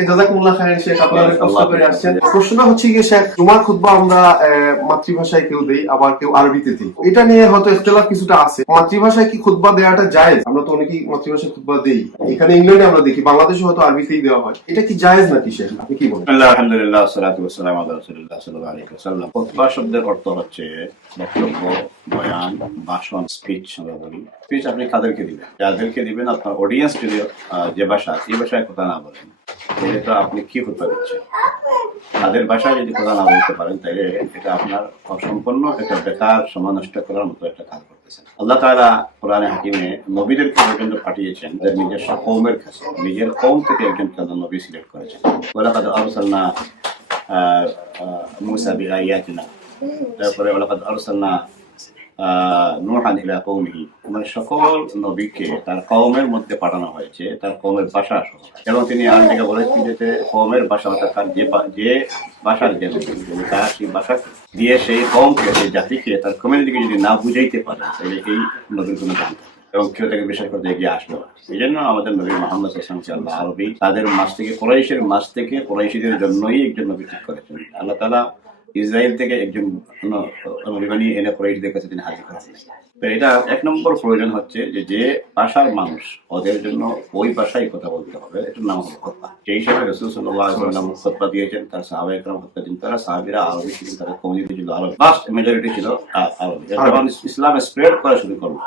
জাযাকুমুল্লাহ খাইরান শেখ, আপনি অনেক কষ্ট করে আসছেন। প্রশ্নটা হচ্ছে গিয়ে শেখ, জুমার খুতবা আমরা মাতৃভাষায় কেউ দেই, আবার কেউ আরবিতে দিই। এটা নিয়ে হয়তো ইখতিলাফ কিছুটা আছে। মাতৃভাষায় কি খুতবা দেওয়াটা জায়েজ? আমরা তো অনেকেই মাতৃভাষায় খুতবা দেই, এখানে ইংল্যান্ডে আমরা দেখি, বাংলাদেশে হয়তো আরবিতেই দেওয়া হয়। এটা কি জায়েজ নাকি শেখ, আপনি কি বলেন? আলহামদুলিল্লাহ, সালাতু ওয়াসসালামু আলা রাসূলিল্লাহ সাল্লাল্লাহু আলাইহি ওয়াসাল্লাম। খুতবা শব্দের অর্থ হচ্ছে বক্তব্য, বয়ান, ভাষণ, স্পিচ। আমরা বলি স্পিচ আপনি কাদেরকে দিবেন? যাদেরকে দিবেন, আপনার অডিয়েন্স যদি যে ভাষা, এই ভাষায় কথা না বলেন, তাহলে তো আপনি কি খুতবা দিচ্ছেন? তাদের ভাষায় যদি কথা না বলতে পারেন, তাহলে এটা আপনার অসম্পূর্ণ একটা বেকার সময় নষ্ট করার মতো একটা কাজ করতেছেন। আল্লাহ তাআলা কোরআনে হাকিমে নবীদেরকে পর্যন্ত পাঠিয়েছেন তাদের নিজস্ব কওমের কাছে, নিজের কওম থেকে একজনকে আল্লাহ নবী সিলেক্ট করেছেন। ওয়ালাকাদ আরসালনা মূসা বিআয়াতিনা, তারপরে ওয়ালাকাদ আরসালনা নূহান ইলা কওমিহি, মানে সকল নবীকে তার কওমের মধ্যে পাঠানো হয়েছে তার কওমের ভাষা সহ। এবং তিনি আর থেকে বলেছেন যে কওমের ভাষা অর্থাৎ যে ভাষার যে তার সেই ভাষা দিয়ে সেই কওমকে, সেই জাতিকে, তার কমিউনিটিকে যদি না বুঝাইতে পারে, তাহলে এই নবীর কোনো দাম থাকে এবং কেউ তাকে বিশ্বাস করতে এগিয়ে আসলো। এই জন্য আমাদের নবী মুহাম্মদ সাল্লাল্লাহু আলাইহি ওয়াসাল্লাম আরবি, তাদের মাঝ থেকে, কুরাইশের মাঝ থেকে, কুরাইশীদের জন্যই একজন নবী ঠিক করেছেন। আল্লাহ তাআলা ইসরায়েল থেকে একজন নবী বানিয়ে এনে কুরাইশদের কাছে তিনি হাজির করেছেন। তো এটা এক নম্বর প্রয়োজন হচ্ছে যে ভাষার মানুষ, ওদের জন্য ওই ভাষায় কথা বলতে হবে। এটার নাম হলো খুতবা। সেই হিসাবে রাসূল সাল্লাল্লাহু আলাইহি ওয়াসাল্লাম খুতবা দিয়েছেন, তার সাহাবায়ে কেরাম খুতবা দিতেন। তারা সাহাবীরা আরবি ছিলেন, তাদের কমিউনিটি ছিল আরবি, ভাস্ট মেজরিটি ছিল আরবি। যখন ইসলাম স্প্রেড করা শুরু করলো,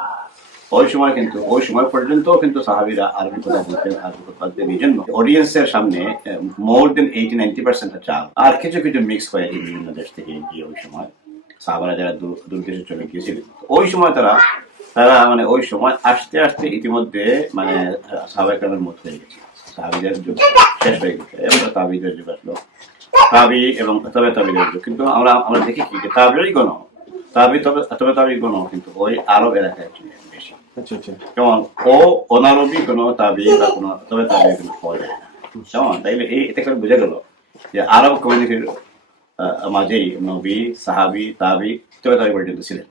ওই সময় পর্যন্ত কিন্তু সাহাবীরা আরবি কথা বলতেন, আরবি কথা বলতেন। এই জন্য অডিয়েন্সের সামনে মোর দেন 80-90% চাল, আর কিছু কিছু মিক্স হয়েছে বিভিন্ন দেশ থেকে গিয়ে। ওই সময় সাহাবারা যারা দূর দেশে চলে গিয়েছিলেন, ওই সময় তারা মানে ওই সময় আস্তে আস্তে ইতিমধ্যে মানে সাহাবায়ে কেরামের মত হয়ে গেছে, সাহাবীদের যুগ শেষ হয়ে গেছে, এবং তাবিঈদের যুগ আসলো, তাবি এবং তাবিঈদের যুগ। কিন্তু আমরা দেখি কি যে তাবিঈগণ কিন্তু ওই আরব এলাকায় বেশি। যেমন অনারবি কোনো তাবি বা কোনো তাবি কিন্তু পাওয়া যায় না। যেমন তাইলে এতে করে বোঝা গেল যে আরব কমিউনিটির মাঝেই নবী, সাহাবি, তাবি পর্যন্ত ছিলেন।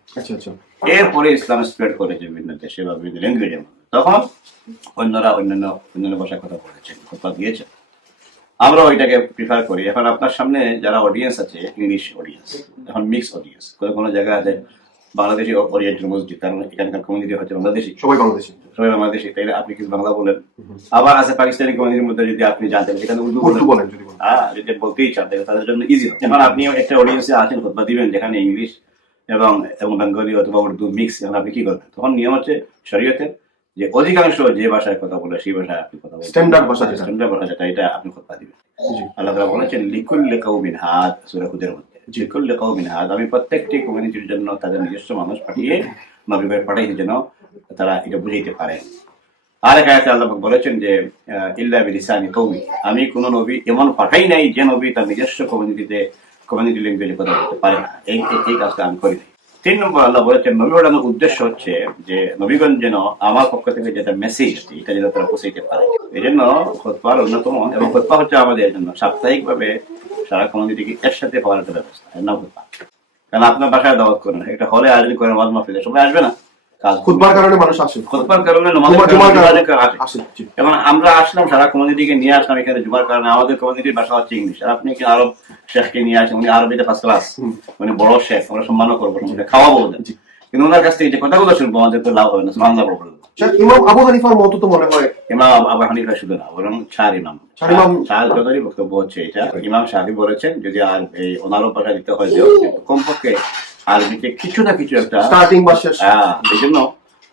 এরপরে ইসলাম স্প্রেড করেছে বিভিন্ন দেশে বা বিভিন্ন ল্যাঙ্গুয়েজের মধ্যে, তখন অন্যরা অন্যান্য ভাষায় কথা বলেছেন, কথা দিয়েছেন। আমরা ওইটাকে প্রিফার করি। এখন আপনার সামনে যারা অডিয়েন্স আছে, ইংলিশ অডিয়েন্স, এখন মিক্স অডিয়েন্স। কোনো জায়গায় আছে বাংলাদেশি ওরিয়েন্টেড মসজিদ, কারণ এখানকার কমিউনিটি হচ্ছে বাংলাদেশি, সবাই বাংলাদেশি, তাইলে আপনি কিছু বাংলা বলেন। আবার আছে পাকিস্তানি কমিউনিটির মধ্যে, যদি আপনি জানতেন সেখানে উর্দু বলেন, যদি বলতেই চান তাদের জন্য ইজি। এখন আপনি একটা অডিয়েন্সে আছেন, খুতবা দিবেন যেখানে ইংলিশ এবং বেঙ্গলি অথবা উর্দু মিক্স, এখন আপনি কি করবেন? তখন নিয়ম হচ্ছে শরীয়তের যে অধিকাংশ যে ভাষায় কথা বলে সেই ভাষায় আপনি কথা বলবেন, স্ট্যান্ডার্ড ভাষা যেটা, এটা আপনি খুতবা দিবেন। আল্লাহ তাআলা বলেছেন লিকুল্লি কওমিন হাদ, সূরা হুদের মধ্যে, লিকুল্লি কওমিন হাদ, আমি প্রত্যেকটি কমিউনিটির জন্য তাদের নিজস্ব মানুষ পাঠিয়ে, নবী পাঠাই যেন তারা এটা বুঝাইতে পারে। আর এক আয়াতে আল্লাহ বলেছেন যে ইল্লা বিলিসানি কওমি, আমি কোন নবী এমন পাঠাই নাই যে নবী তার নিজস্ব কমিউনিটি ল্যাঙ্গুয়েজে কথা বলতে পারে না। এই কাজটা আমি করি নাই। 3 নম্বর আল্লাহ বলেছেন নবী পাঠানোর উদ্দেশ্য হচ্ছে যে নবীগণ যেন আমার পক্ষ থেকে যেটা মেসেজ আছে এটা যেন তারা পৌঁছাইতে পারে। এই জন্য খুতবার অন্যতম, এবং খুতবা হচ্ছে আমাদের জন্য সাপ্তাহিক ভাবে সারা কমিউনিটিকে একসাথে পাওয়ার একটা ব্যবস্থা, এর নাম খুতবা। কারণ আপনার বাসায় দাওয়াত করেন, একটা হলে আয়োজন করেন, ওয়াজ মাহফিলে, সবাই আসবে না? খুতবার কারণে মানুষ আসে, খুতবার কারণে আসে। এবং আমরা আসলাম, সারা কমিউনিটিকে নিয়ে আসলাম এখানে জুমার কারণে। আমাদের কমিউনিটির ভাষা হচ্ছে ইংলিশ, আর আপনি কি আরব শেখকে নিয়ে আসেন, উনি আরবিতে ফার্স্ট ক্লাস, উনি বড় শেখ, আমরা সম্মানও করবো, খাওয়াবো, কিন্তু ওনার কাছ থেকে যে কথাগুলো শুনবো আমাদের তো লাভ হবে না, বাংলা প্রবলেম। ইমাম আবু হানিফার মত তো মনে হয়, ইমাম আবু হানিফা শুধু না, বরং চার বক্তব্য হচ্ছে এটা। ইমাম শাফি বলেছেন যদি আর এই অনারব ভাষা দিতে হয়, কমপক্ষে আরবিতে কিছু না কিছু একটা স্টার্টিং ভাষা। এই জন্য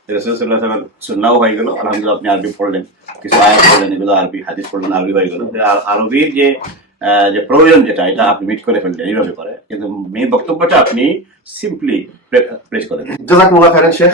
রাসূল সাল্লাল্লাহু আলাইহি ওয়াসাল্লাম সুন্নাহ হয়ে গেল। আলহামদুলিল্লাহ, আপনি আরবি পড়লেন, কিছু আয়াত পড়লেন, এগুলো আরবি, হাদিস পড়লেন, আরবি হয়ে গেল। আরবির যে প্রয়োজন যেটা, এটা আপনি মিট করে ফেললেন এইভাবে করে, কিন্তু মেইন বক্তব্যটা আপনি সিম্পলি প্রেস করেন। জাযাকুমুল্লাহ খাইরান শেখ।